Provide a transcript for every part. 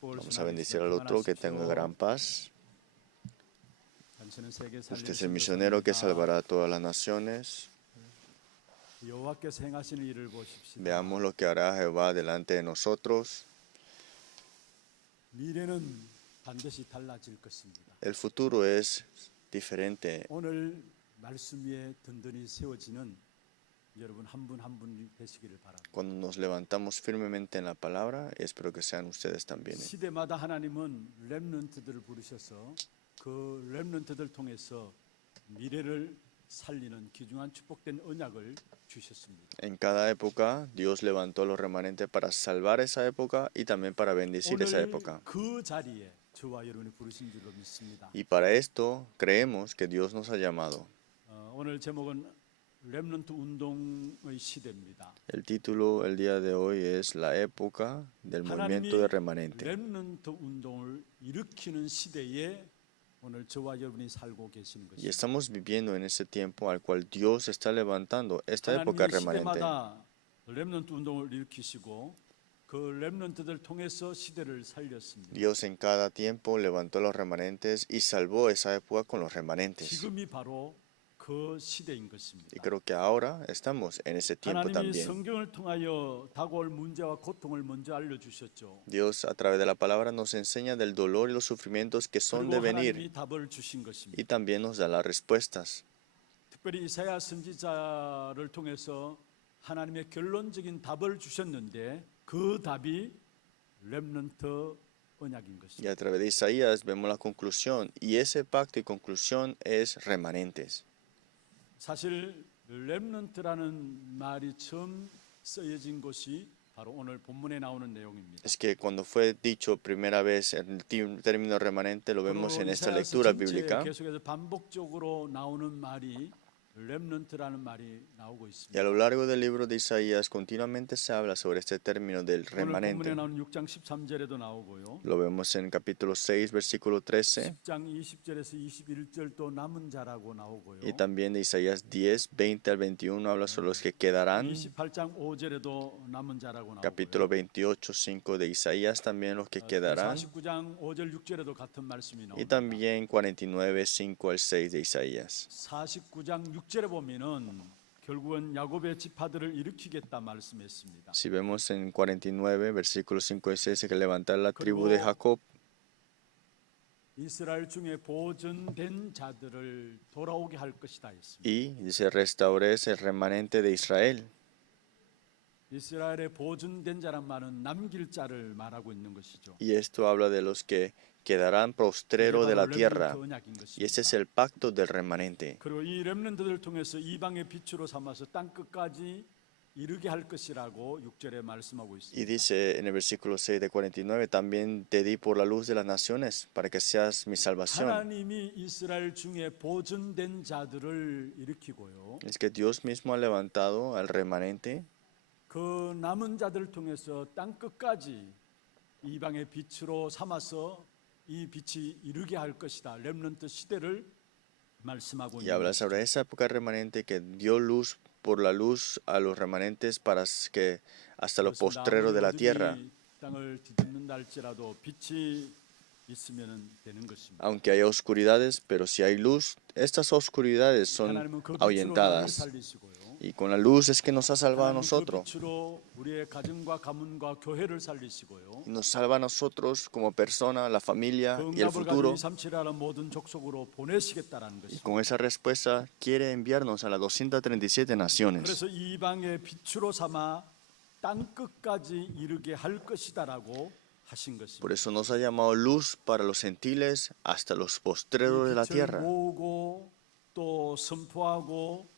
Vamos a bendecir al otro, que tenga gran paz. Usted es el misionero que salvará a todas las naciones. Veamos lo que hará Jehová delante de nosotros. El futuro es diferente. 오늘 말씀 위에 든든히 세워지는 여러분 한 분 한 분이 되시기를 바랍니다. Cuando nos levantamos firmemente en la palabra, espero que sean ustedes también. 시대마다 하나님은 렘넌트들을 부르셔서 그 렘넌트들 통해서 미래를 살리는 귀중한 축복된 언약을 주셨습니다. En cada época, Dios levantó a los remanentes para salvar esa época y también para bendecir esa 오늘 época. 그 자리에 저와 여러분이 부르신 줄로 믿습니다. Y para esto creemos que Dios nos ha llamado. 오늘 제목은 렘넌트 운동의 시대입니다. El título el día de hoy es La época del movimiento de remanente. 렘넌트 운동을 일으키는 시대에 오늘 저와 여러분이 살고 계시는 Y 것입니다. estamos viviendo en ese tiempo al cual Dios está levantando esta época 하나님이 remanente. 시대마다 렘넌트 운동을 일으키시고 그 렘넌트들 통해서 시대를 살렸습니다. Dios en cada tiempo levantó a los remanentes y salvó esa época con los remanentes. 지금이 바로 그 시대인 것입니다. Y creo que ahora estamos en ese tiempo 하나님이 también. 성경을 통하여 다가올 문제와 고통을 먼저 알려주셨죠. Dios a través de la palabra nos enseña del dolor y los sufrimientos que son de 그리고 venir 하나님이 답을 주신 것입니다. y también nos da las respuestas. 특별히 이사야 선지자를 통해서 하나님의 결론적인 답을 주셨는데 그 답이 렘넌트 언약인 Y 것입니다. a través de Isaías vemos la conclusión y ese pacto y conclusión es remanentes. 사실 렘넌트라는 말이 처음 쓰여진 것이 바로 오늘 본문에 나오는 내용입니다. Es que cuando fue dicho primera vez el término remanente lo vemos en esta 이사야서 lectura 전체에 bíblica. 계속해서 반복적으로 나오는 말이 렘넌트라는 말이 나오고 Y a 있습니다. lo largo del libro de Isaías continuamente se habla sobre este término del 오늘 본문에 remanente. 나오는 6장 13절에도 나오고요. Lo vemos en capítulo 6, versículo 13. 10장 20절에서 21절도 남은 자라고 나오고요. Y también de Isaías 10, 20 al 21 habla sobre los que quedarán. 28장 5절에도 남은 자라고 나오고요. Capítulo 28, 5 de Isaías también los que quedarán. 49장 5절 6절에도 같은 말씀이 Y 나옵니다. también 49, 5 al 6 de Isaías. 49장 6절에 보면은 결국은 야곱의 지파들을 일으키겠다 말씀했습니다. Si vemos en 49, versículos 5 y 6, que levantar la tribu de Jacob 이스라엘 중에 보존된 자들을 돌아오게 할 것이다 했습니다. y dice restaures el remanente de Israel. 이스라엘의 보존된 자란 말은 남길 자를 말하고 있는 것이죠. Y esto habla de los que quedarán postrero de la tierra. Y ese es el pacto del remanente. 그리고 이 렘넌트들을 통해서 이방의 빛으로 삼아서 땅 끝까지 이르게 할 것이라고 6절에 말씀하고 Y 있습니다. dice en el versículo 6 de 49, también te di por la luz de las naciones, para que seas mi salvación. 하나님이 이스라엘 중에 보존된 자들을 일으키고요. Es que Dios mismo ha levantado al remanente 그 남은 자들을 통해서 땅 끝까지 이방의 빛으로 삼아서 이 빛이 이르게 할 것이다. 렘넌트 시대를 말씀하고 y 있는 habla 것이죠. sobre esa época remanente que dio luz por la luz a los remanentes para que hasta lo 그렇습니다. postrero de la 아무리 tierra. 모두들이 땅을 뒤집는다 할지라도 빛이 있으면 되는 것입니다. Aunque haya oscuridades, pero si hay luz, estas oscuridades son 하나님은 그 빛으로 나를 ahuyentadas. 살리시고요. Y con la luz es que nos ha salvado a 하나님은 그 nosotros. 빛으로 우리의 가정과 가문과 교회를 살리시고요. Y nos salva a nosotros como persona, la familia 그 y el 응답을 가지고 futuro. 237라는 모든 족속으로 보내시겠다라는 Y 것입니다. con esa respuesta quiere enviarnos a las 237 naciones. 그래서 이방의 빛으로 삼아 땅 끝까지 이르게 할 것이다라고 하신 것입니다. Por eso nos ha llamado luz para los gentiles hasta los postreros de la 이 빛을 tierra. 모으고 또 선포하고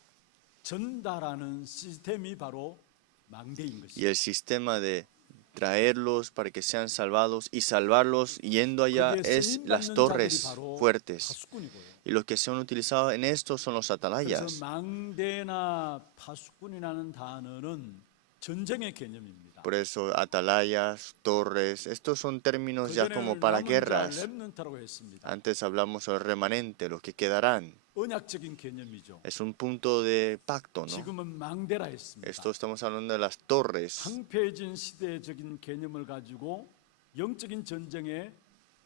전달하는 시스템이 바로 망대인 Y 것입니다. el sistema de traerlos para que sean salvados y salvarlos yendo allá 그게 es 쓰임 las 받는 torres 자들이 바로 fuertes. 파수꾼이고요. Y los que son utilizados en esto son los 그래서 atalayas. 망대나 파수꾼이라는 단어는 전쟁의 개념입니다. Por eso atalayas, torres, estos son términos ya como 그전에는 para 남은 자 guerras. 렘넌트라고 했습니다. Antes hablamos sobre remanente, los que quedarán. 언약적인 개념이죠. Es un punto de pacto, ¿no? 지금은 망대라 했습니다. Esto estamos hablando de las torres. 황폐해진 시대적인 개념을 가지고 영적인 전쟁에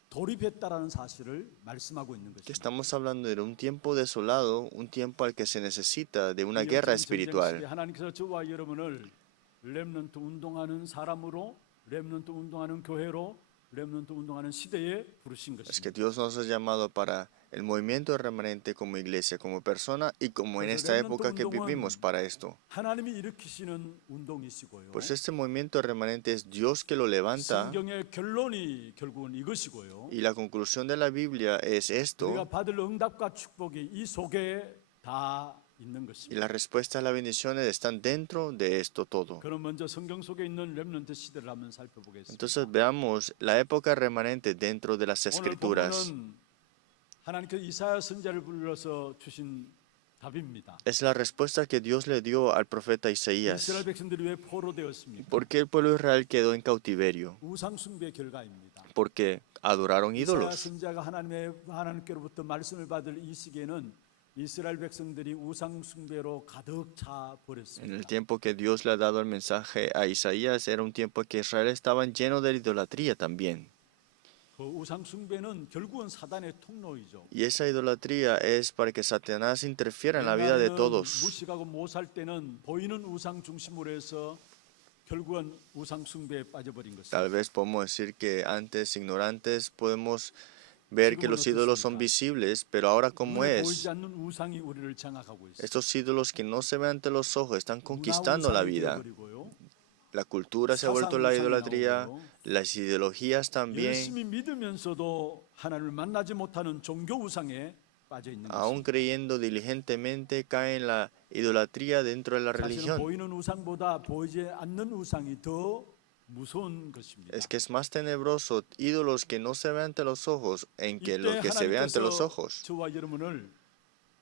돌입했다라는 사실을 말씀하고 있는 Que 것입니다. estamos hablando de un tiempo desolado, un tiempo al que se necesita de una 이 guerra 영적인 전쟁 시대에 espiritual. 하나님께서 저와 여러분을 렘넌트 운동하는 사람으로, 렘넌트 운동하는 교회로, 렘넌트 운동하는 시대에 부르신 Es que 것입니다. Dios nos ha llamado para el movimiento remanente como iglesia, como persona y como en 그래서 esta 렘넌트 época que vivimos 운동은 para esto. 하나님이 일으키시는 운동이시고요. Pues este movimiento remanente es Dios que lo levanta 성경의 결론이 결국은 이것이고요. y la conclusión de la Biblia es 우리가 esto 받을 응답과 축복이 이 속에 다 있는 y 것입니다. las respuestas a las bendiciones están dentro de esto todo. 그럼 먼저 성경 속에 있는 렘넌트 시대를 한번 살펴보겠습니다. Entonces veamos la época remanente dentro de las 오늘 escrituras. 본문은 하나님께서 이사야 선지자를 불러서 주신 답입니다. Es la respuesta que Dios le dio al profeta Isaías. 이스라엘 백성들이 왜 포로되었습니까? ¿Por qué el pueblo de Israel quedó en cautiverio? 우상 숭배의 결과입니다. Porque adoraron 이사야 ídolos. 선지자가 하나님께로부터 말씀을 받을 이 시기에는 이스라엘 백성들이 우상 숭배로 가득 차 En 버렸습니다. el tiempo que Dios le ha dado el mensaje a Isaías era un tiempo que Israel estaba lleno de idolatría también. 그 우상 숭배는 결국은 사단의 통로이죠. Y esa idolatría es para que Satanás interfiera en la vida de 옛날에는 todos. 무식하고 못살 때는 보이는 우상 중심으로 해서 결국은 우상 숭배에 빠져버린 것입니다. Tal vez podemos decir que antes, ignorantes, podemos ver que los ídolos son visibles, pero ahora como 눈에 es, 보이지 않는 우상이 우리를 장악하고 있습니다. estos ídolos que no se ven ante los ojos están 문화 conquistando la 우상이 vida. 되어버리고요. La cultura se ha vuelto la idolatría, las ideologías también. 열심히 믿으면서도 하나님을 만나지 못하는 종교 우상에 빠져 있는 Aún 것입니다. creyendo diligentemente, cae en la idolatría dentro de la 사실은 religión. 보이는 우상보다 보이지 않는 우상이 더 무서운 것입니다. Es que es más tenebroso ídolos que no se ven ante los ojos en que los 이때 que se ven ante los 하나님께서 ojos. 저와 여러분을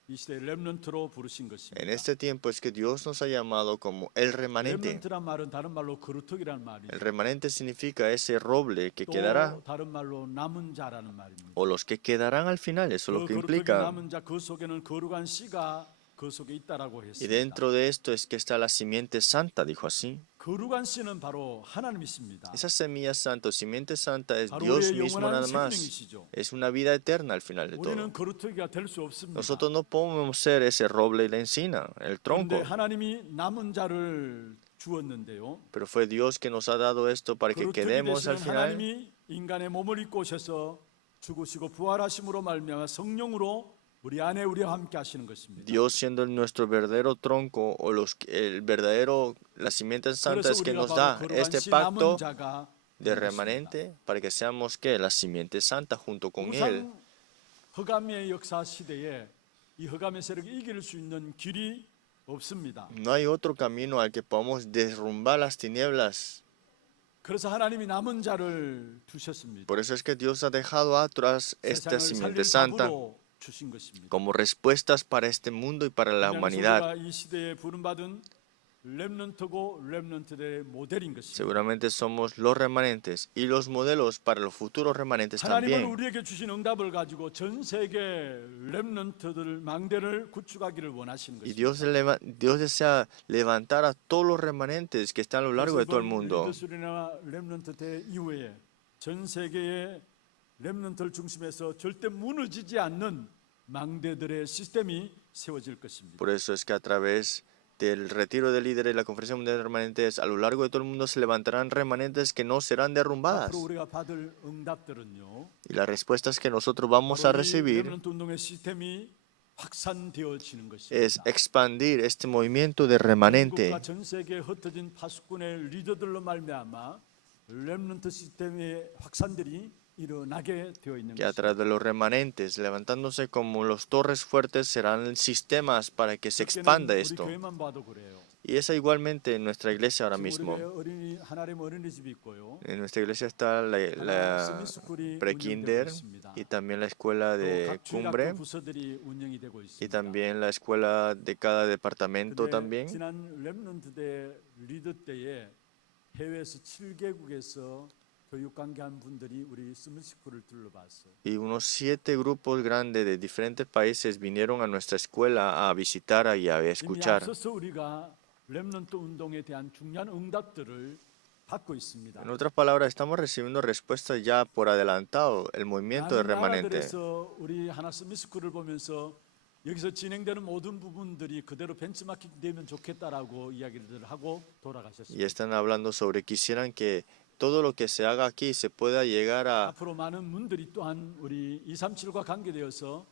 이 시대 렘넌트로 부르신 것입니다. En este tiempo es que Dios nos ha llamado como el remanente. 렘넌트란 말은 다른 말로 거루터기라는 말이죠. El remanente significa ese roble que 또 quedará 다른 말로 남은 자라는 말입니다. o los que quedarán al final, eso es lo 그 que 거루터기 implica. 남은 자 그 속에는 거룩한 씨가 그 속에 있다라고 Y 했습니다. dentro de esto es que está la simiente santa, dijo así. 거룩한 씨는 바로 하나님이십니다. Esa semilla santa, simiente santa, es 바로 Dios 우리의 mismo 영원한 nada más. 생명이시죠. Es una vida eterna al final de todo. 우리는 거루터기가 될 수 없습니다. Nosotros no podemos ser ese roble y la encina, el tronco. 그런데 하나님이 남은 자를 주었는데요. Pero fue Dios que nos ha dado esto para que 거루터기 quedemos al 되시는 final. 하나님이 인간의 몸을 입고 오셔서 죽으시고 부활하심으로 말미암아 성령으로 우리 안에 우리와 함께 하시는 것입니다. Dios siendo nuestro verdadero tronco o el verdadero, la simiente santa 그래서 es que 우리가 nos 바로 da 거룩한 este 씨 pacto 남은 자가 de 되는 것입니다. remanente para que seamos que la simiente santa junto con él. 우상 허감의 역사 시대에 이 허감의 세력을 이길 수 있는 길이 없습니다. No hay otro camino al que podamos derrumbar las tinieblas. 그래서 하나님이 남은 자를 두셨습니다. Por eso es que Dios ha dejado atrás esta 세상을 simiente 살릴 santa 답으로 주신 것입니다. como respuestas para este mundo y para la 왜냐하면 humanidad. 우리가 이 시대에 부름받은 렘넌트고 렘넌트의 모델인 것입니다. Seguramente somos los remanentes y los modelos para los futuros remanentes 하나님은 también. 우리에게 주신 응답을 가지고 전 세계 렘넌트들 망대를 구축하기를 원하시는 Y 것입니다. Dios desea levantar a todos los remanentes que están a lo largo de todo el mundo. 리더스리나 렘넌트 대 이후에 전 세계의 렘넌트를 중심해서 절대 무너지지 않는 망대들의 시스템이 세워질 것입니다. Por eso es que a través del retiro de líderes y la conferencia mundial de remanentes, a lo largo de todo el mundo se levantarán remanentes que no serán derrumbadas. 앞으로 우리가 받을 응답들은요. Y las respuestas que nosotros vamos a 바로 이 recibir 렘넌트 운동의 시스템이 확산되어지는 es 것입니다. expandir este movimiento de remanente. 한국과 전 세계에 흩어진 파수꾼의 리더들로 말미암아 렘넌트 시스템의 확산들이 일어나게 되어 있는 Que a 것입니다. través de los remanentes, levantándose como los torres fuertes, serán sistemas para que se expanda 우리 esto. 교회만 봐도 그래요. Y esa igualmente en nuestra iglesia ahora 지금 우리 mismo. 교회 어린이 하나님 어린이집이 있고요. En nuestra iglesia está la 스미스쿨이 pre-kinder 운영되고 있습니다. y también la escuela 또 de 각 cumbre 주일학교 부서들이 운영이 되고 y 있습니다. también la escuela de cada departamento 근데 también. 지난 렘넌트 대 리더 때에 해외에서 7개국에서 교육 관계한 분들이 우리 스미스쿨을 둘러봤어요. Y unos 7 grupos grandes de diferentes países vinieron a nuestra escuela a visitar y a 이미 escuchar. 앞서서 우리가 렘넌트 운동에 대한 중요한 응답들을 받고 있습니다. En otras palabras, estamos recibiendo respuestas ya por adelantado, el movimiento del 많은 remanente. 나라들에서 우리 하나스 미스쿨을 보면서 여기서 진행되는 모든 부분들이 그대로 벤치마킹 되면 좋겠다라고 이야기를 하고 Y 돌아가셨습니다. están hablando sobre, quisieran que todo lo que se haga aquí se pueda llegar a, 앞으로 많은 분들이 또한 우리 237과 관계되어서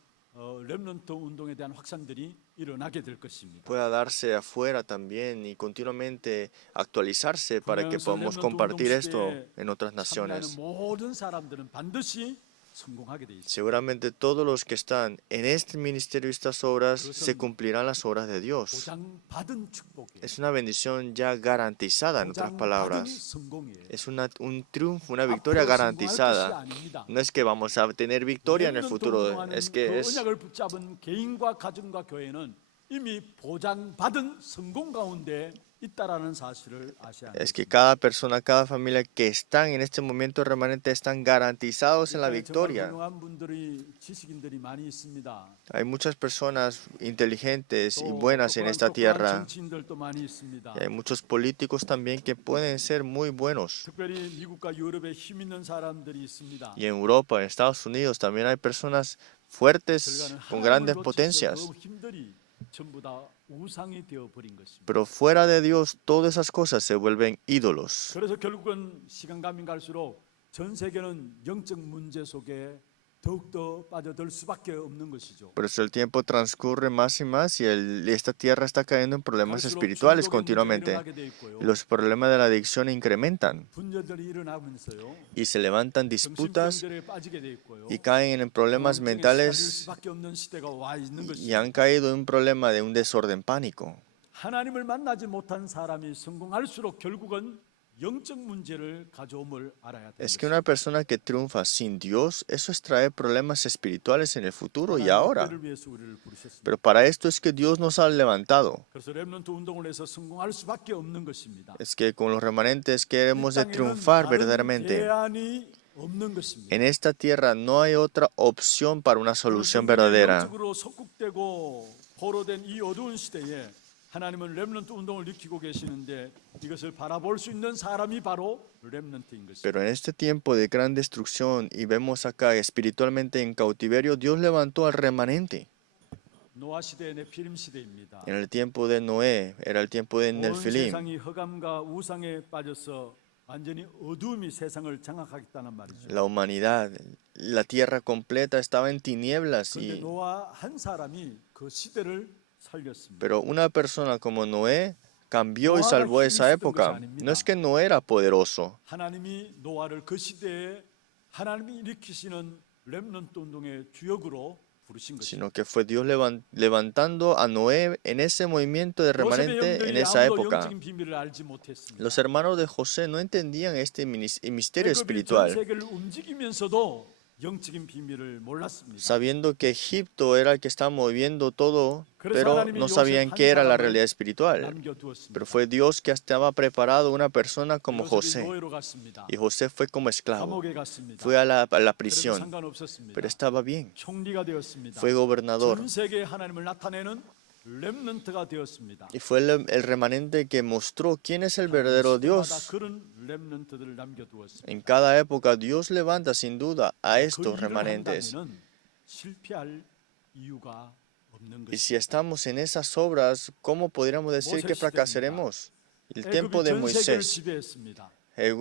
렘넌트 운동에 대한 확산들이 일어나게 될 것입니다. pueda darse afuera también y continuamente actualizarse para que 그러면서 podamos 렘넌트 운동 compartir esto 시대에 en otras 참여하는 naciones. 모든 사람들은 반드시 성공하게 돼 있습니다. Seguramente todos los que están en este ministerio y estas obras se cumplirán las obras de Dios. 보장받은 축복이에요. Es una bendición ya garantizada, en otras 보장받은 palabras. 성공이에요. Es un triunfo, una victoria 앞으로 성공할 것이 garantizada. 아닙니다. No es que vamos a tener victoria en el 렘넌트 futuro, 운동하는 es 그 que es, 언약을 붙잡은 개인과 가정과 교회는 이미 보장받은 성공 가운데 있다라는 사실을 아셔야 합니다. es que cada persona, cada familia que están en este momento remanente están garantizados en la 정말 victoria. 훌륭한 분들이 지식인들이 많이 있습니다. Hay muchas personas inteligentes y 또 buenas en esta 똑똑한 tierra. 정치인들도 많이 있습니다. Y hay muchos políticos también que pueden ser muy buenos. 특별히 미국과 유럽에 힘 있는 사람들이 있습니다. Y en Europa, en Estados Unidos, también hay personas fuertes 결과는 con 하나님을 grandes 놓쳐서 potencias. 그 힘들이 전부 다 우상이 되어 버린 것입니다. Pero fuera de Dios, todas esas cosas se vuelven ídolos. 그래서 결국은 시간 가면 갈수록 전 세계는 영적 문제 속에 더욱더 빠져들 수밖에 없는 것이죠. Por eso el tiempo transcurre más y más y esta tierra está cayendo en problemas 갈수록 espirituales 중독의 문제가 continuamente. 일어나게 돼 있고요. Y los problemas de la adicción incrementan 분열들이 일어나면서요. y se levantan disputas 정신병들에 빠지게 돼 있고요. y caen en problemas 경험증에 mentales 시달릴 수밖에 없는 시대가 와 있는 y 것이죠. han caído en un problema de un desorden pánico. 하나님을 만나지 못한 사람이 성공할수록 결국은 영적 문제를 가져옴을 알아야 됩니다. Es que una persona que triunfa sin Dios, eso es traer problemas espirituales en el futuro y ahora. 하나님을 위해서 우리를 부르셨습니다. Pero para esto es que Dios nos ha levantado. 그래서 렘넌트 운동을 해서 성공할 수밖에 없는 것입니다. Es que con los remanentes queremos de 이 땅에는 triunfar 다른 verdaderamente. 대안이 없는 것입니다. En esta tierra no hay otra opción para una solución verdadera. 영적으로 석국되고 포로된 이 어두운 시대에 하나님은 렘넌트 운동을 일으키고 계시는데 이것을 바라볼 수 있는 사람이 바로 렘넌트인 것입니다. Pero en este tiempo de gran destrucción y vemos acá espiritualmente en cautiverio, Dios levantó al remanente. 노아 시대의 네피림 시대입니다. En el tiempo de Noé, era el tiempo de 온 Nefilim. 세상이 흑암과 우상에 빠져서 완전히 어두움이 세상을 장악하겠다는 말이죠. La humanidad, la tierra completa estaba en tinieblas, 그런데 노아 한 사람이 그 시대를 살렸습니다. pero una persona como Noé cambió y salvó esa época. No es que no era poderoso, 하나님이 노아를 그 시대에 하나님이 일으키시는 렘넌트 운동의 주역으로 부르신 것입니다. sino que fue Dios levantando a Noé en ese movimiento de 요셉의 remanente en 영들이 esa 아무도 época. 영적인 비밀을 알지 못했습니다. Los hermanos de José no entendían este misterio 애굽이 전 espiritual, 세계를 움직이면서도 영적인 비밀을 몰랐습니다. sabiendo que Egipto era el que estaba moviendo todo, 그래서 pero 하나님이 no 요셉 sabían 한 qué era la 사람을 realidad espiritual. 남겨두었습니다. Pero fue Dios que estaba preparado una persona como 요셉이 José. 노예로 갔습니다. Y José fue como esclavo, 감옥에 갔습니다. fue a la 그래도 prisión, 상관없었습니다. pero estaba bien. 총리가 되었습니다. Fue gobernador 전 세계에 하나님을 나타내는 렘넌트가 되었습니다. y fue el remanente que mostró quién es el verdadero 시대마다 Dios. 그런 렘넌트들을 남겨두었습니다. En cada época Dios levanta sin duda a 그 estos 일을 remanentes. 한다면은 실패할 이유가 없는 Y 것입니다. si estamos en esas obras, ¿cómo podríamos decir que fracasaremos? El tiempo 애굽이 de 전 세계를 Moisés, 지배했습니다.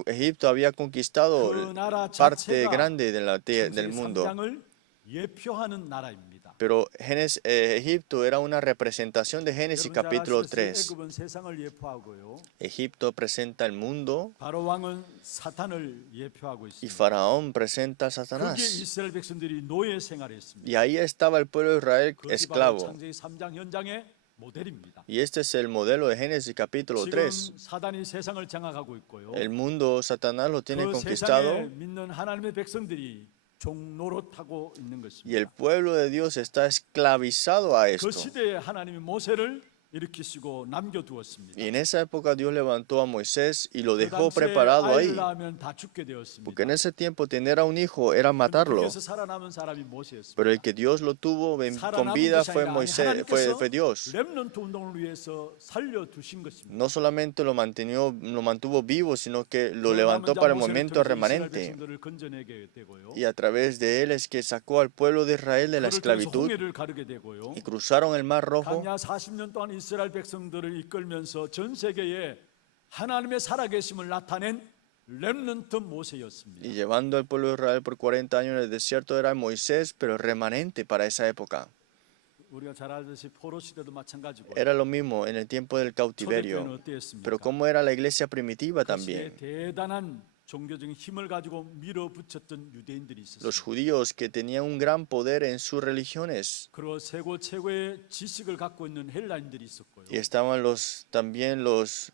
Egipto había conquistado 그 나라 parte 자체가 grande del 창세기 mundo. 3장을 예표하는 나라입니다. Pero Egipto era una representación de Génesis 여러분 잘 capítulo 아시다시피 3. 애굽은 세상을 예표하고요. Egipto presenta el mundo 바로 왕은 사탄을 예표하고 y 있습니다. Faraón presenta a 거기에 Satanás. 이스라엘 백성들이 노예 생활했습니다. Y ahí estaba el pueblo de Israel 그것이 바로 esclavo. 창세기 3장 현장의 모델입니다. Y este es el modelo de Génesis capítulo 지금 3. 사단이 세상을 장악하고 있고요. El mundo, Satanás lo tiene 그 conquistado 세상에 믿는 하나님의 백성들이 종노릇하고 있는 y el 것입니다. pueblo de Dios está esclavizado a 그 esto. 시대에 하나님이 모세를 일으키시고 남겨두었습니다. Y en esa época Dios levantó a Moisés y lo 그 dejó 당시에 preparado 아이를 ahí. 낳으면 다 죽게 Porque 되었습니다. en ese tiempo tener a un hijo era matarlo. 거기에서 살아남은 사람이 모세였습니다. Pero el que Dios lo tuvo con 살아남은 vida 것이 fue 아니라 Moisés, 하나님께서 fue Dios. 렘넌트 운동을 위해서 살려두신 것입니다. No solamente lo mantuvo vivo, sino que lo 그 levantó 남은 자 para el 모세를 momento 통해서 이스라엘 remanente. 백성들을 건져내게 되고요. Y a través de él es que sacó al pueblo de Israel de la 그를 통해서 esclavitud 홍해를 가르게 되고요. y cruzaron el Mar Rojo. 광야 40년 동안 이스라엘 백성들을 이끌면서 전 세계에 하나님의 살아계심을 나타낸 렘넌트 모세였습니다. Y llevando al pueblo de Israel por 40 años en el desierto era Moisés, pero remanente para esa época. 우리가 잘 알듯이 포로 시대도 마찬가지고. Era lo mismo en el tiempo del 초대교회는 cautiverio. 어땠습니까? Pero como era la iglesia primitiva 그 también. 시대에 대단한 종교적인 힘을 가지고 밀어붙였던 유대인들이 Los 있었습니다. judíos que tenían un gran poder en sus religiones. 그리고 최고의 지식을 갖고 있는 헬라인들이 있었고요. Y estaban también los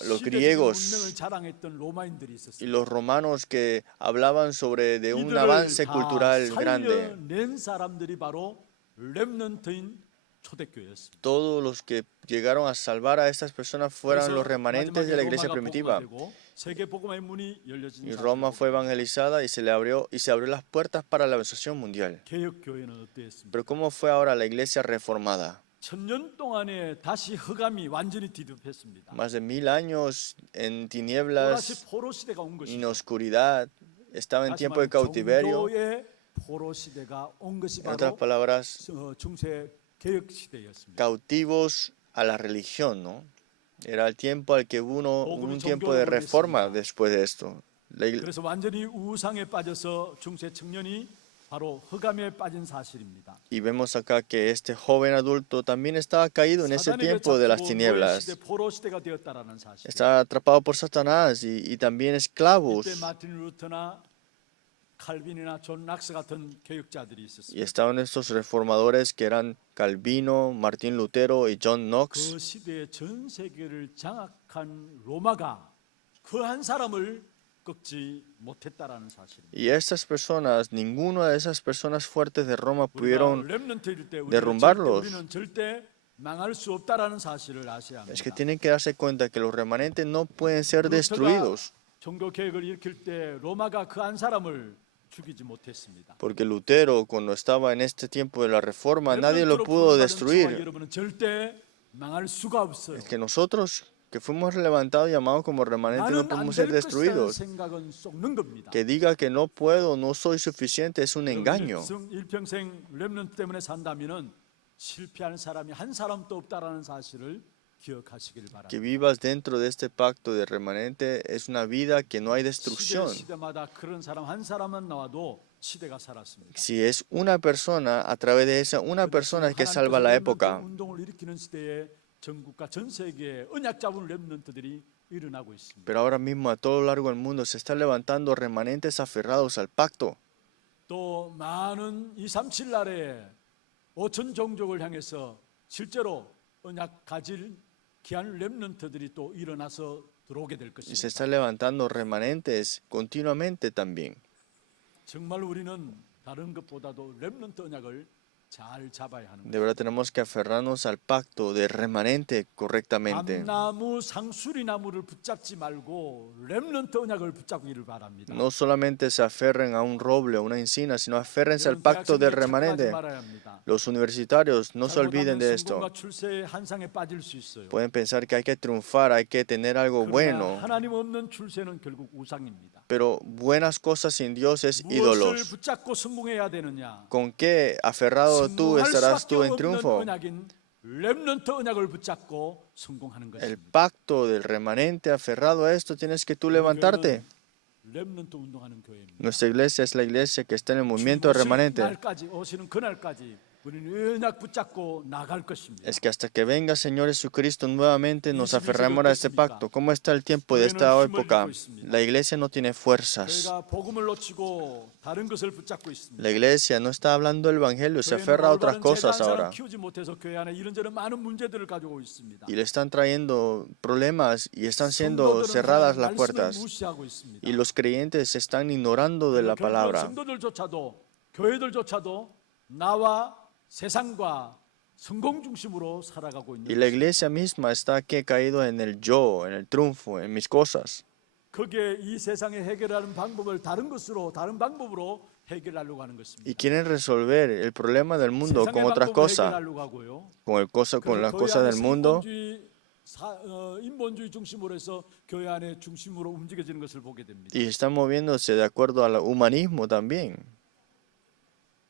시대적인 griegos 문명을 자랑했던 로마인들이 y 있었습니다. los romanos que hablaban sobre de un 이들을 avance 다 cultural grande. 살려낸 사람들이 바로 렘넌트인 초대교회였습니다. Todos los que llegaron a salvar a estas personas fueron los 그래서 remanentes de la 마지막에 iglesia 로마가 primitiva. 복음화되고 세계 복음화의 문이 열려진 Y 사실을 Roma fue 보고 evangelizada y se abrió las puertas para la evangelización mundial. 개혁교회는 어땠습니까? Pero ¿cómo fue ahora la iglesia reformada? 1000년 동안에 다시 흑암이 완전히 뒤덮였습니다. Más de 1000 años en tinieblas 또다시 포로 시대가 온 y en 것입니다. oscuridad. Estaba en 다시 tiempo de 말하면 cautiverio. 종교의 포로 시대가 온 것이 En otras 바로 palabras, 중세 개혁 시대였습니다. cautivos a la religión, ¿no? Era el tiempo al que hubo un tiempo de reforma después de esto. 그래서 완전히 우상에 빠져서 중세 청년이 바로 흑암에 빠진 사실입니다. Y vemos acá que este joven adulto también estaba caído en ese tiempo de las 노예 tinieblas. 시대 포로 시대가 되었다라는 사실. Estaba atrapado por Satanás y también esclavos. 이때 마틴 루터나 칼빈이나 존 락스 같은 개혁자들이 Y 있었습니다. estaban estos reformadores que eran Calvino, Martín Lutero y John Knox. 그 시대의 전 세계를 장악한 로마가 그 한 사람을 꺾지 못했다라는 사실입니다. Y estas personas, ninguna de esas personas fuertes de Roma pudieron. 렘넌트일 때 derrumbarlos. 우리는 절대 망할 수 없다라는 사실을 아셔야 Es que 합니다. tienen que darse cuenta que los remanentes no pueden ser 루터가 destruidos. 종교 개혁을 일으킬 때 로마가 그 한 사람을 죽이지 못했습니다. Porque Lutero, cuando estaba en este tiempo de la reforma, nadie lo 렘넌트로 pudo 부름받은 저와 destruir. 여러분은 절대 망할 수가 없어요. Es que nosotros, que fuimos levantados y llamados como remanentes, no 나는 안 podemos ser 될 것이라는 destruidos. 생각은 썩는 겁니다. Que diga que no puedo, no soy suficiente, es un engaño. 일평생 렘넌트 때문에 산다면은 실패하는 사람이 한 사람도 없다라는 사실을 기억하시길 Que 바랍니다. vivas dentro de este pacto de remanente es una vida que no hay destrucción. 시대마다 그런 사람 한 사람만 나와도 시대가 살았습니다. Si es una persona, a través de esa una persona es que salva la época. 운동을 일으키는 시대에 전국과 전 세계에 언약 잡은 렘넌트들이 일어나고 있습니다. Pero ahora mismo a todo lo largo del mundo se están levantando remanentes aferrados al pacto. 또 많은 237 나라에 5천 종족을 향해서 실제로 언약 가질 귀한 렘넌트들이 또 일어나서 들어오게 될 Y se 것입니다. están levantando remanentes continuamente también. 정말 우리는 다른 것보다도 렘넌트 언약을 잘 잡아야 하는 De verdad tenemos que aferrarnos al pacto de remanente correctamente. 감나무, 상수리나무를 붙잡지 말고 렘넌트 언약을 붙잡기를 바랍니다. No solamente se aferren a un roble o una encina, sino aférrense al pacto del remanente. Los universitarios no se olviden de esto. 출세의 한상에 빠질 수 있어요. Pueden pensar que hay que triunfar, hay que tener algo 그러나 bueno, 하나님 없는 출세는 결국 우상입니다. pero buenas cosas sin Dios es 무엇을 ídolos. 붙잡고 성공해야 되느냐? ¿Con qué aferrado tú 성공할 estarás 수밖에 tú en 없는 triunfo? 언약인 렘넌트 언약을 붙잡고 성공하는 El 것입니다. pacto del remanente aferrado a esto tienes que tú levantarte. 렘넌트 운동하는 교회입니다. Nuestra iglesia es la iglesia que está en el movimiento del remanente. 오시는 그날까지 우리는 언약 붙잡고 나갈 것입니다. Es que hasta que venga Señor Jesucristo nuevamente nos aferramos a este pacto. ¿Cómo está el tiempo de esta época? La iglesia no tiene fuerzas. 저희가 복음을 놓치고 다른 것을 붙잡고 있습니다. La iglesia no está hablando del evangelio, se aferra a otras cosas ahora. 키우지 못해서 교회 안에 이런저런 많은 문제들을 가지고 있습니다. Y le están trayendo problemas y están siendo cerradas las puertas. 무시하고 있습니다. Y los creyentes están ignorando de la palabra. 성도들조차도 교회들조차도 나와 세상과 성공 중심으로 살아가고 있는 Y la 것입니다. iglesia misma está aquí caído en el yo, en el triunfo, en mis cosas. 거기에 이 세상에 해결하는 방법을 다른 방법으로 해결하려고 하는 것입니다. Y quieren resolver el problema del mundo 세상의 con otras 방법으로 cosas, 해결하려고 하고요. con las 그래서 교회 cosas del 안에서 mundo. 인본주의 중심으로 해서 교회 안에 중심으로 움직여지는 것을 보게 됩니다. Y están moviéndose de acuerdo al humanismo también.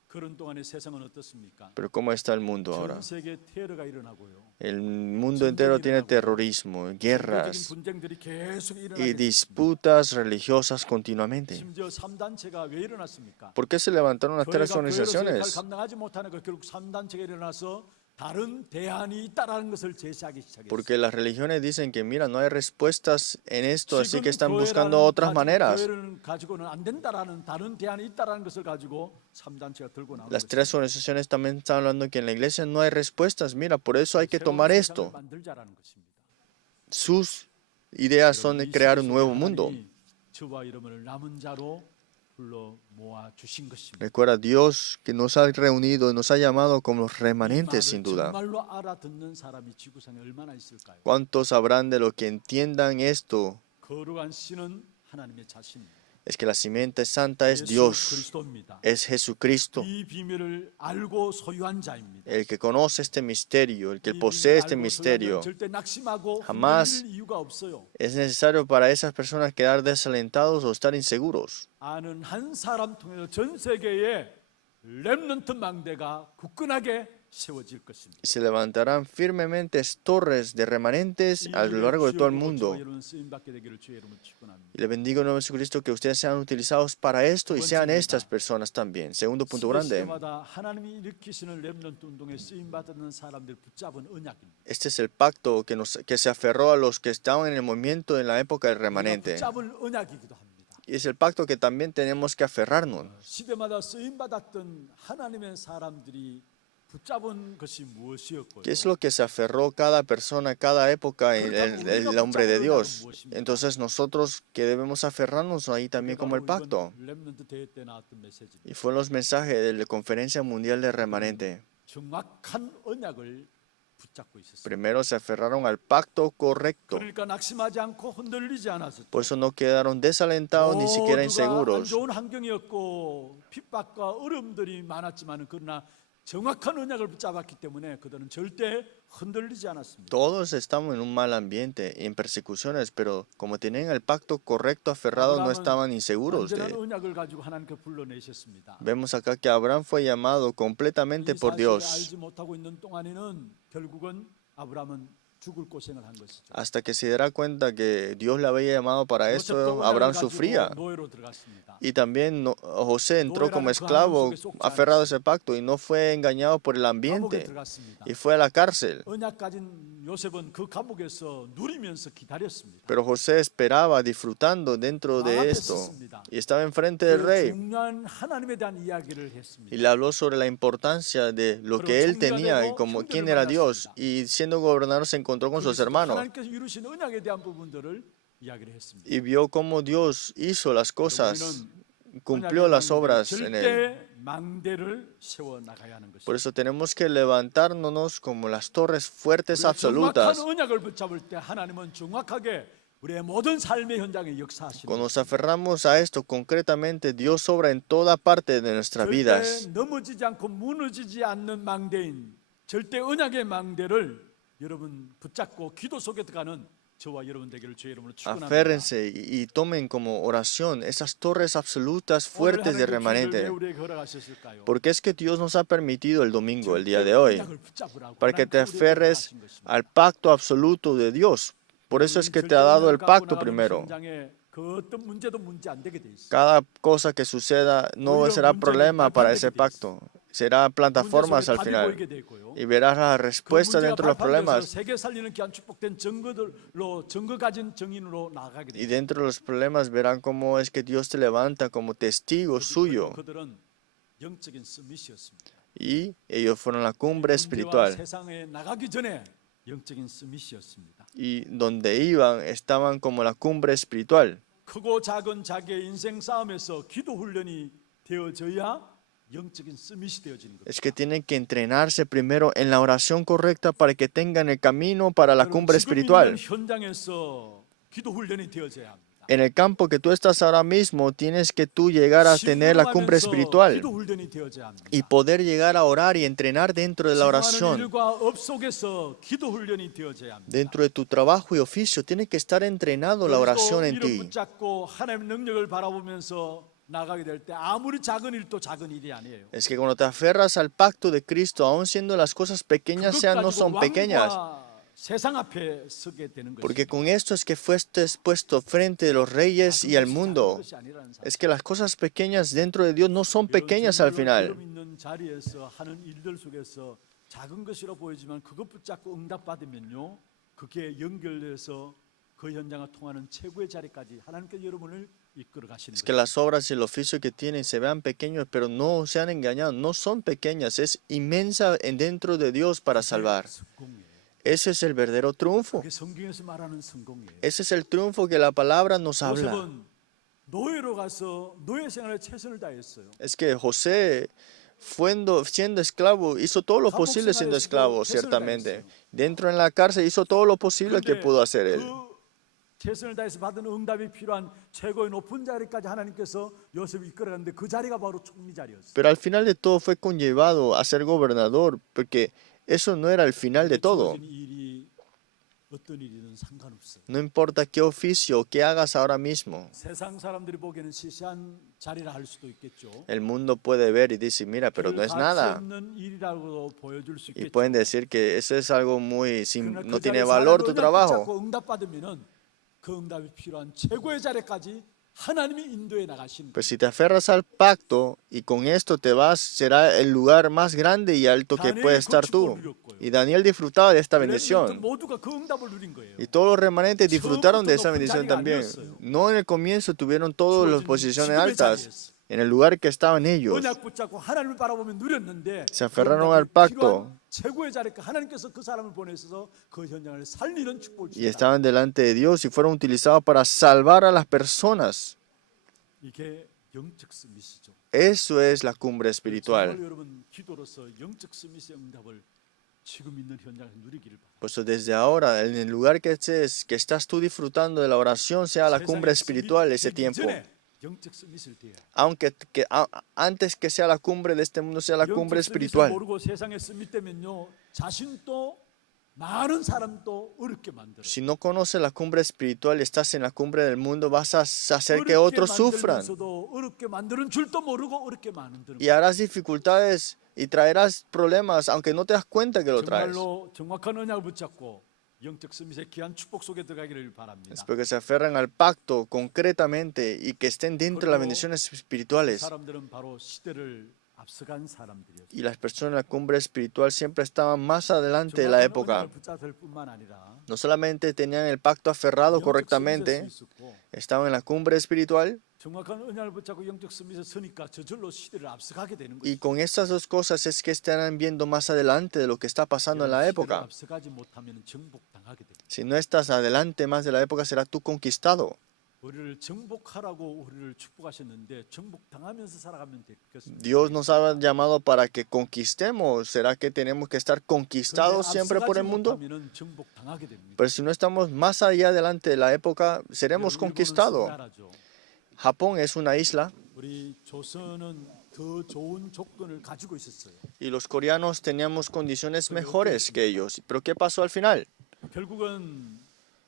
그런 동안에 세상은 어떻습니까? Pero ¿cómo está el mundo ahora? 전 세계 테러가 일어나고요. El mundo entero tiene terrorismo, 세계적인 guerras 분쟁들이 계속 y 일어나게 됩니다. disputas religiosas continuamente. 심지어 3단체가 왜 일어났습니까? ¿Por qué se levantaron las tres 교회가 교회로서 역할을 organizaciones? 감당하지 못하는 그 결국 3단체가 일어나서 다른 대안이 있다라는 것을 제시하기 시작했어요. Porque las religiones dicen que, mira, no hay respuestas en esto, así que 지금 están buscando otras maneras. 교회를 가지고는 안 된다라는 다른 대안이 있다라는 것을 가지고 3단체가 들고 나오는 Las 것입니다. tres organizaciones también están hablando que en la iglesia no hay respuestas. Mira, por eso hay que tomar 새로운 esto. 세상을 만들자라는 것입니다. Sus ideas son de 이 crear un 시대 nuevo 속에 mundo. 하나님이 저와 여러분을 남은 자로 불러 모아 주신 것입니다. Recuerda, Dios que nos ha reunido y nos ha llamado como los 이 remanentes, 말을 sin duda. 정말로 알아듣는 사람이 지구상에 얼마나 있을까요? ¿Cuántos habrán de los que entiendan esto? 거룩한 씨는 하나님의 자신입니다. Es que la simiente santa es 예수 Dios, 그리스도입니다. es Jesucristo, 이 비밀을 알고 소유한 자입니다. el que conoce este misterio, el que 이 posee 비밀을 este 알고 misterio. 소유한 자는 절대 낙심하고 Jamás 흔들릴 이유가 없어요. Es necesario para esas personas quedar desalentados o estar inseguros. 아는 한 사람 통해서 전 세계에 렘넌트 망대가 굳건하게 세워질 것입니다. Se levantarán firmemente torres de remanentes a lo largo de todo el mundo. 여러분 쓰임 받게 되기를 주의 이름으로 축원합니다. Y le bendigo en el nombre de Jesucristo que ustedes sean utilizados para esto y sean estas personas también. Segundo punto grande. 시대마다 하나님이 일으키시는 렘넌트 운동에 쓰임 받는 사람들 붙잡은 언약입니다. Este es el pacto que se aferró a los que estaban en el movimiento en la época del 우리가 remanente. 붙잡을 언약이기도 합니다. Y es el pacto que también tenemos que aferrarnos. 시대마다 쓰임 받았던 하나님의 사람들이 붙잡은 것이 무엇이었고요? ¿Qué es lo que se aferró cada persona, cada época, el hombre de Dios? Entonces nosotros que debemos aferrarnos ahí también como el pacto. 렘넌트 대회 때 나왔던 메시지입니다. Y fue los mensajes de la Conferencia Mundial de Remanente. 정확한 언약을 붙잡고 있었어요. Primero se aferraron al pacto correcto. 그러니까 낙심하지 않고 흔들리지 않았었죠. Por eso no quedaron desalentados ni siquiera 모두가 안 inseguros. 좋은 환경이었고 핍박과 어려움들이 많았지만 그러나 정확한 언약을 붙잡았기 때문에 그들은 절대 흔들리지 않았습니다. Todos estamos en un mal ambiente y en persecuciones, pero como tenían el pacto correcto aferrado, no estaban inseguros 완전한 de. 언약을 가지고 하나님께 불러내셨습니다. Vemos acá que Abraham fue llamado completamente 이 por 사실을 Dios. 알지 못하고 있는 동안에는 결국은 아브라함은 죽을 고생을 한 것이죠. Hasta que se diera cuenta que Dios le había llamado para 요셉도 esto, 언약을 Abraham 가지고 sufría. 노예로 들어갔습니다. Y también José entró como esclavo aferrado a ese pacto y no fue engañado por el 감옥에 ambiente 들어갔습니다. y fue a la cárcel. 언약 가진 요셉은 그 감옥에서 누리면서 기다렸습니다. Pero José esperaba disfrutando dentro de esto y estaba enfrente del rey 중요한 하나님에 대한 이야기를 했습니다. y le habló sobre la importancia de lo que él tenía y como quién era Dios, y siendo gobernador se encontró con sus hermanos 하나님께서 이루신 언약에 대한 부분들을 이야기를 했습니다. y vio cómo Dios hizo las cosas, cumplió las obras en él. 절대 망대를 세워 나가야 하는 Por 것입니다. eso tenemos que levantarnos como las torres fuertes absolutas. 정확한 언약을 붙잡을 때 하나님은 정확하게 우리의 모든 삶의 현장에 역사하시는 Cuando nos aferramos a esto concretamente, Dios obra en toda parte de nuestras 절대 vidas. 넘어지지 않고 무너지지 않는 망대인 절대 언약의 망대를 여러분 붙잡고 기도 속에 들어가는 저와 여러분 되기를 주의 이름으로 축원합니다. Aférrense y tomen como oración esas torres absolutas fuertes de remanente. Porque es que Dios nos ha permitido el domingo, el día de hoy, para que te aferres al pacto absoluto de Dios. Por eso es que te ha dado el pacto primero. Cada cosa que suceda no será problema para ese pacto. Será plataformas al final. Y verás la respuesta dentro de los problemas. Y dentro de los problemas verán cómo es que Dios te levanta como testigo suyo. Y ellos fueron la cumbre espiritual. Y donde iban estaban como la cumbre espiritual. 크고 작은 자기의 인생 싸움에서 기도 훈련이 되어져야 영적인 서밋이 되어지는 겁니다. es que tienen que entrenarse primero en la oración correcta para que tengan el camino para la 여러분, cumbre 지금 있는 espiritual. 현장에서 기도 훈련이 되어져야 합니다. En el campo que tú estás ahora mismo, tienes que tú llegar a tener la cumbre 심부름하면서 espiritual 기도 훈련이 되어져야 합니다. y poder llegar a orar y entrenar dentro de la 지금 하는 oración. 일과 업 속에서 기도 훈련이 되어져야 합니다. Dentro de tu trabajo y oficio, tiene que estar entrenado la oración en 이를 ti. 붙잡고 하나님의 능력을 바라보면서 나가게 될 때 아무리 작은 일도 작은 일이 아니에요. Es que cuando te aferras al pacto de Cristo, aun siendo las cosas pequeñas sean, no son pequeñas. 세상 앞에 서게 되는 Porque 것입니다. con esto es que fuiste puesto frente de los reyes y al mundo. 것이 아니라는 사실. Es que las cosas pequeñas dentro de Dios no son pequeñas al final. 여러분 있는 자리에서 하는 일들 속에서 작은 것이라 보이지만 그것 붙잡고 응답받으면요, 그게 연결돼서 그 현장을 통하는 최고의 자리까지 하나님께 여러분을 이끌어 가시는 Es que 거예요. las obras y el oficio que tienen se vean pequeños, pero no sean engañados, no son pequeñas, es inmensa dentro de Dios para salvar. 성공이에요. Ese es el verdadero triunfo. 그게 성경에서 말하는 성공이에요. Ese es el triunfo que la palabra nos habla. 요셉은 노예로 가서 노예 생활에 최선을 다했어요. Es que José, siendo esclavo, hizo todo lo posible siendo esclavo, ciertamente. Dentro en la cárcel hizo todo lo posible que 그런데 pudo hacer él. 그 최선을 다해서 받은 응답이 필요한 최고의 높은 자리까지 하나님께서 요셉을 이끌어갔는데 그 자리가 바로 총리 자리였어요. Pero al final de todo fue conllevado a ser gobernador, porque eso no era el final de todo. 주어진 일이 어떤 일이든 상관없어요. No importa qué oficio o qué hagas ahora mismo. 세상 사람들이 보기에는 시시한 자리라 할 수도 있겠죠. El mundo puede ver y decir, mira, pero no es 별 가치 nada. 없는 일이라고도 보여줄 수 Y 있겠죠. pueden decir que eso es algo 그러나 no 그 tiene 자리에서 valor tu 하나님의 trabajo. 붙잡고 응답받으면은 그 응답이 필요한 최고의 자리까지 하나님이 인도해 나가시는 Pero si te aferras al pacto y con esto te vas, será el lugar más grande y alto que puedes estar tú. Y Daniel disfrutaba de esta 렘넌트 bendición. 모두가 그 응답을 누린 거예요. Y todos los remanentes disfrutaron de esa bendición también. No en el comienzo tuvieron todas las posiciones altas. En el lugar que estaban ellos. 언약 붙잡고 하나님을 바라보면 누렸는데 Se aferraron 그 al pacto. 필요한 최고의 자리까 하나님께서 그 사람을 보내셔서 그 현장을 살리는 축복을 Y 주셨다. estaban delante de Dios y fueron utilizados para salvar a las personas. 이게 영적 스밋이죠. Eso es la cumbre 정말 espiritual. 여러분 기도로서 영적 스밋의 응답을 지금 있는 현장에서 누리기를 바랍니다. Pues desde ahora, en el lugar que estés, que estás tú disfrutando de la oración, sea la cumbre espiritual ese tiempo. 영적 스밋을 대해야. Aunque antes que sea la cumbre de este mundo, sea la cumbre 영적 스밋을 espiritual. 모르고 세상에 스밋되면요 자신도 많은 사람도 어렵게 만들어요. Si no conoces la cumbre espiritual y estás en la cumbre del mundo, vas a hacer que otros sufran. 만들면서도 어렵게 만드는 줄도 모르고 어렵게 만드는 Y harás dificultades y traerás problemas, aunque no te das cuenta que lo traes. 정말로 정확한 언약을 붙잡고 영적 스밋의 귀한 축복 속에 들어가기를 바랍니다. Espero que se aferren al pacto concretamente y que estén dentro de las bendiciones espirituales. 사람들은 바로 시대를 앞서간 사람들이었어요. Y las personas en la cumbre espiritual siempre estaban más adelante de la época. 붙잡을 뿐만 아니라 No solamente tenían el pacto aferrado 영적 correctamente, 스밋에 서 있었고, estaban en la cumbre espiritual. 정확한 언약을 붙잡고 영적 스밋에 서니까 저절로 시대를 앞서가게 되는 Y 거죠. con estas dos cosas es que estarán viendo más adelante de lo que está pasando en la 시대를 época. 앞서가지 못하면 정복당하게 됩니다. Si no estás adelante más de la época, serás tú conquistado. 우리를 정복하라고 우리를 축복하셨는데 정복당하면서 살아가면 되겠습니다. Dios nos ha llamado para que conquistemos. ¿Será que tenemos que estar conquistados siempre por el mundo? 정복당하게 됩니다. Pero si no estamos más allá adelante de la época, seremos conquistados. Japón es una isla 우리 조선은 더 좋은 조건을 가지고 있었어요. y los coreanos teníamos condiciones mejores que ellos. ¿Pero qué pasó al final? 결국은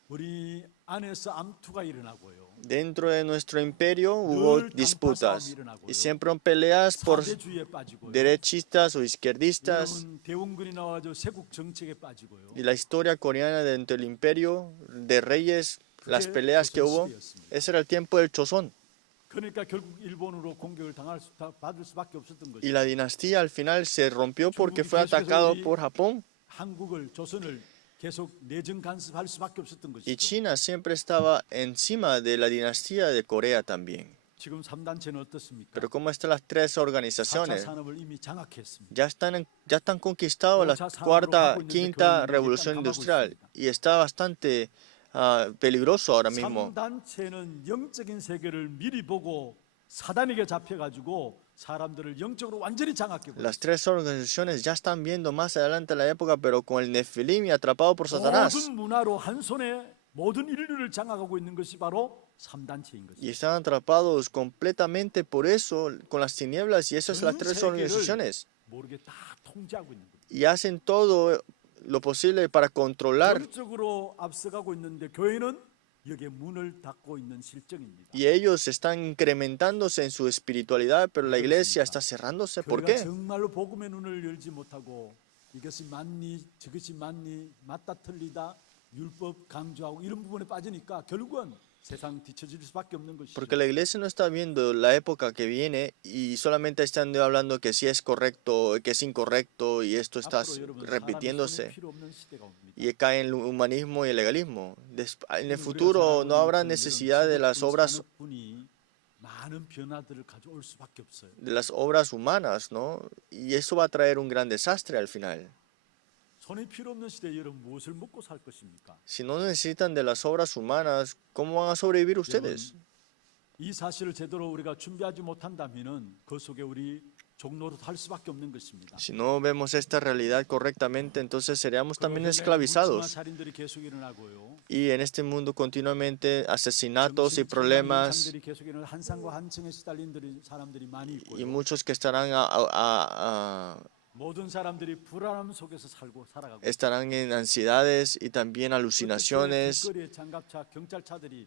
우리 안에서 암투가 일어나고요. Dentro de nuestro imperio hubo disputas y siempre peleas por 사대주의에 빠지고요. derechistas o izquierdistas. 여러분 대원군이 나와서 세국 정책에 빠지고요. Y la historia coreana dentro del imperio de reyes, las peleas que hubo, ese era el tiempo del Chosón. 그러니까 결국 일본으로 공격을 받을 수밖에 없었던 거죠. Y la dinastía al final se rompió porque fue atacado por Japón. 한국을 조선을 계속 내정 간섭할 수밖에 없었던 Y 것이죠. China siempre estaba encima de la dinastía de Corea también. 지금 3단체는 어떻습니까? Pero ¿cómo están las tres 4차 organizaciones? 산업을 이미 장악했습니다. Ya están conquistados la cuarta, quinta revolución industrial y está bastante peligroso ahora mismo. 3단체는 영적인 세계를 미리 보고 사단에게 잡혀가지고 사람들을 영적으로 완전히 장악해 버렸어요. Las tres organizaciones ya están viendo más adelante la época, pero con el Nefilim y atrapado por Satanás. 모든 문화로 한 손에 모든 인류를 장악하고 있는 것이 바로 3단체인 Y 것입니다. están atrapados completamente por eso, con las tinieblas, y eso es las 전 tres 세계를 organizaciones. 모르게 다 통제하고 있는 겁니다. Y hacen todo lo posible para controlar, 영적으로 앞서가고 있는데 교회는 여기에 문을 닫고 있는 실정입니다. y ellos están incrementándose en su espiritualidad, pero la iglesia está cerrándose. ¿Por 교회가 qué? 정말로 복음의 눈을 열지 못하고 이것이 맞니 저것이 맞니 맞다 틀리다 율법 강조하고 이런 부분에 빠지니까 결국은 세상 뒤처질 수밖에 없는 것이죠. Porque la iglesia no está viendo la época que viene y solamente están hablando que sí es correcto, que es incorrecto, y esto está 앞으로 여러분 사람이 손에 repitiéndose. 필요 없는 시대가 옵니다. Y cae en el humanismo y el legalismo. En el futuro no habrá necesidad de las obras 많은 변화들을 가져올 수밖에 없어요. humanas, ¿no? Y eso va a traer un gran desastre al final. 손이 필요 없는 시대에 여러분 무엇을 먹고 살 것입니까? Si no necesitan de las obras humanas, ¿cómo van a sobrevivir ustedes? 이 사실을 제대로 우리가 준비하지 못한다면은 그 속에 우리 종로로 할 수밖에 없는 것입니다. Si no vemos esta realidad correctamente, entonces seríamos también 그리고 esclavizados. 살인들이 계속 일어나고요. Y en este mundo continuamente asesinatos y problemas, 현상들이 계속 일어나 한상과 한층에 시달린 사람들이 많이 y 있고요. muchos que 모든 사람들이 불안함 속에서 살아가고 estarán en ansiedades y también alucinaciones. 길거리에 장갑차들이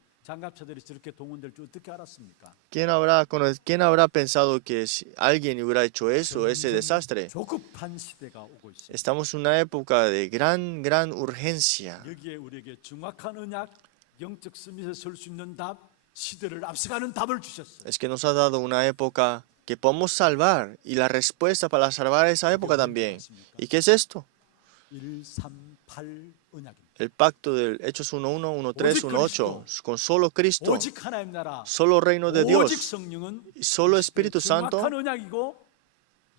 저렇게 동원될 줄 어떻게 알았습니까? ¿Quién habrá pensado que si alguien hubiera hecho eso, ese desastre? 조급한 시대가 오고 있습니다. Estamos en una época de gran urgencia. 여기에 우리에게 정확한 언약, 영적 스밋에 설 수 있는 답, 시대를 앞서가는 답을 주셨어요. Es que nos ha dado una época que podemos salvar y la respuesta para salvar esa época también. ¿Y qué es esto? 138 언약입니다. El pacto del Hechos 1:1, 1:3, 1:8, con solo Cristo, 오직 하나님 나라, solo reino de 오직 Dios, 성령은 y solo Espíritu Santo 정확한 언약이고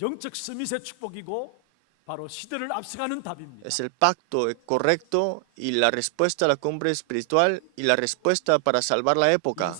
영적 스밋의 축복이고 바로 시대를 앞서가는 답입니다. es el pacto correcto y la respuesta a la cumbre espiritual y la respuesta para salvar la época.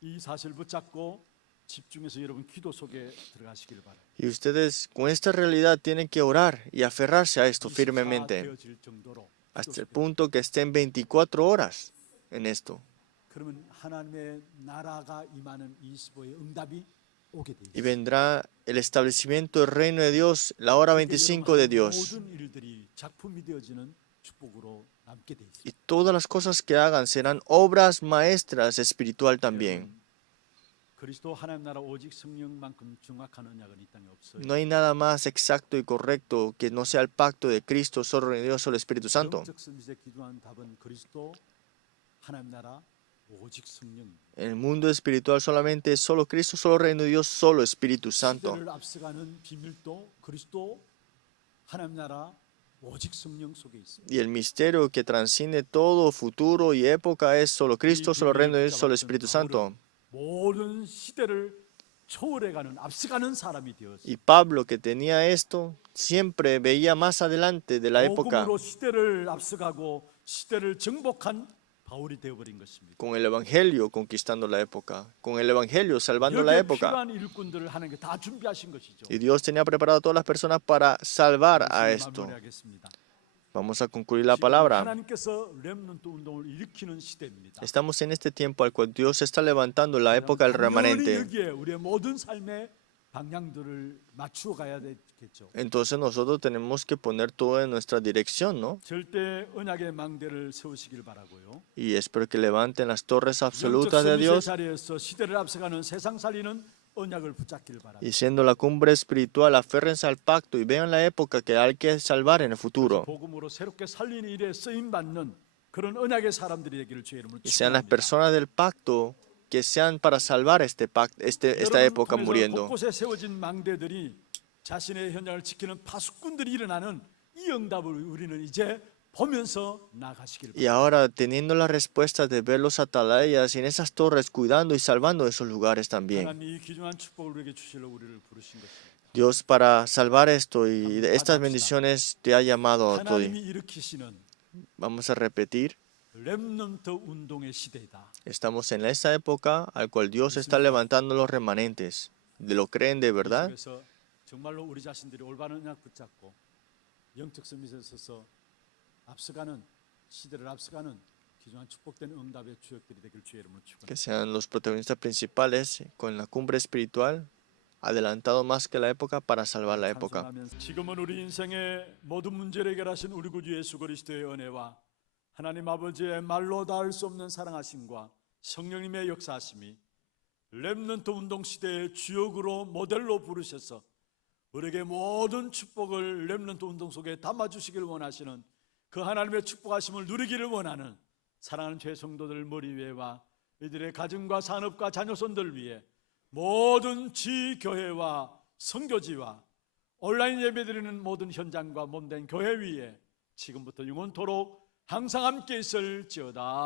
이 사실 붙잡고 집중해서 여러분 기도 속에 들어가시길 바랍니다. Y ustedes con esta realidad tienen que orar y aferrarse a esto firmemente, 되어질 정도로 hasta el punto que estén 24 horas en esto. 그러면 하나님의 나라가 임하는 25의 응답이 오게 돼 Y 있습니다. vendrá el establecimiento del reino de Dios, la hora 25 de Dios. 모든 일들이 작품이 되어지는 축복으로 남게 돼 있습니다. Y todas las cosas que hagan serán obras maestras espiritual también. 그리스도 하나님 나라 오직 성령만큼 정확한 언약은 이 땅에 없어요. No hay nada más exacto y correcto que no sea el pacto de Cristo, solo reino de Dios, solo Espíritu Santo. 영적 스밋에 기도한 답은 그리스도 하나님 나라 오직 성령입니다. En el mundo espiritual solamente es solo Cristo, solo reino de Dios, solo Espíritu Santo. 시대를 앞서가는 비밀도 그리스도 하나님 나라 오직 성령 속에 있습니다. Y el misterio que transciende todo futuro y época es solo Cristo, solo reino de Dios, solo Espíritu Santo. 모든 시대를 초월해가는 앞서가는 사람이 되었습니다. Y Pablo, que tenía esto, siempre veía más adelante de la época. 복음으로 시대를 앞서가고 시대를 정복한 바울이 되어버린 것입니다. Con el Evangelio conquistando la época, con el Evangelio salvando la 여기에 época. 필요한 일꾼들을 하나님께 다 준비하신 것이죠. Y Dios tenía preparado a todas las personas para salvar a esto. 마무리하겠습니다. Vamos a concluir la 지금 palabra. 하나님께서 렘넌트 운동을 일으키는 시대입니다. Estamos en este tiempo al cual Dios está levantando la época del 당연히 remanente. 여기에 우리의 모든 삶의 방향들을 맞추어 가야 되겠죠. Entonces nosotros tenemos que poner todo en nuestra dirección, ¿no? 절대 언약의 망대를 세우시길 바라고요. Y espero que levanten las torres 영적 absolutas de 스밋의 Dios, 자리에서 시대를 앞서가는 세상 살리는 언약을 붙잡기를 바랍니다. y siendo la cumbre espiritual, aférrense al pacto y vean la época que hay que salvar en el futuro. 복음으로 새롭게 살리는 일에 쓰임 받는 그런 언약의 사람들이 되기를 주의 이름으로 Y sean las 축원합니다. personas del pacto que sean para salvar esta época 통해서 muriendo. 곳곳에 세워진 망대들이 자신의 현장을 지키는 파수꾼들이 일어나는 이 응답을 우리는 이제 보면서 나가시길 Y 바랍니다. ahora, teniendo la respuesta de ver los atalayas y en esas torres, cuidando y salvando esos lugares también. 하나님 이 귀중한 축복을 우리에게 주시려 우리를 부르신 것입니다. Dios, para salvar esto y de estas bendiciones te ha llamado a ti. 하나님이 일으키시는 Vamos a repetir. 렘넌트 운동의 시대이다. Estamos en esa época al cual Dios está levantando los remanentes. ¿De lo creen de verdad? 그래서 정말로 우리 자신들이 올바른 언약 붙잡고 영적 서밋에 서서 앞서가는 시대를 앞서가는 귀중한 축복된 응답의 주역들이 되길 주의 이름으로 축원합니다. Que sean los protagonistas principales con la cumbre espiritual, adelantado más que la época para salvar la época. 찬송하면서 지금은 우리 인생의 모든 문제를 해결하신 우리 구주 예수 그리스도의 은혜와 하나님 아버지의 말로 닿을 수 없는 사랑하심과 성령님의 역사하심이 렘넌트 운동 시대의 주역으로 모델로 부르셔서 우리에게 모든 축복을 렘넌트 운동 속에 담아주시길 원하시는 그 하나님의 축복하심을 누리기를 원하는 사랑하는 죄 성도들 머리 위에와 이들의 가정과 산업과 자녀손들 위해 모든 지교회와 선교지와 온라인 예배드리는 모든 현장과 몸된 교회 위에 지금부터 영원토록 항상 함께 있을지어다.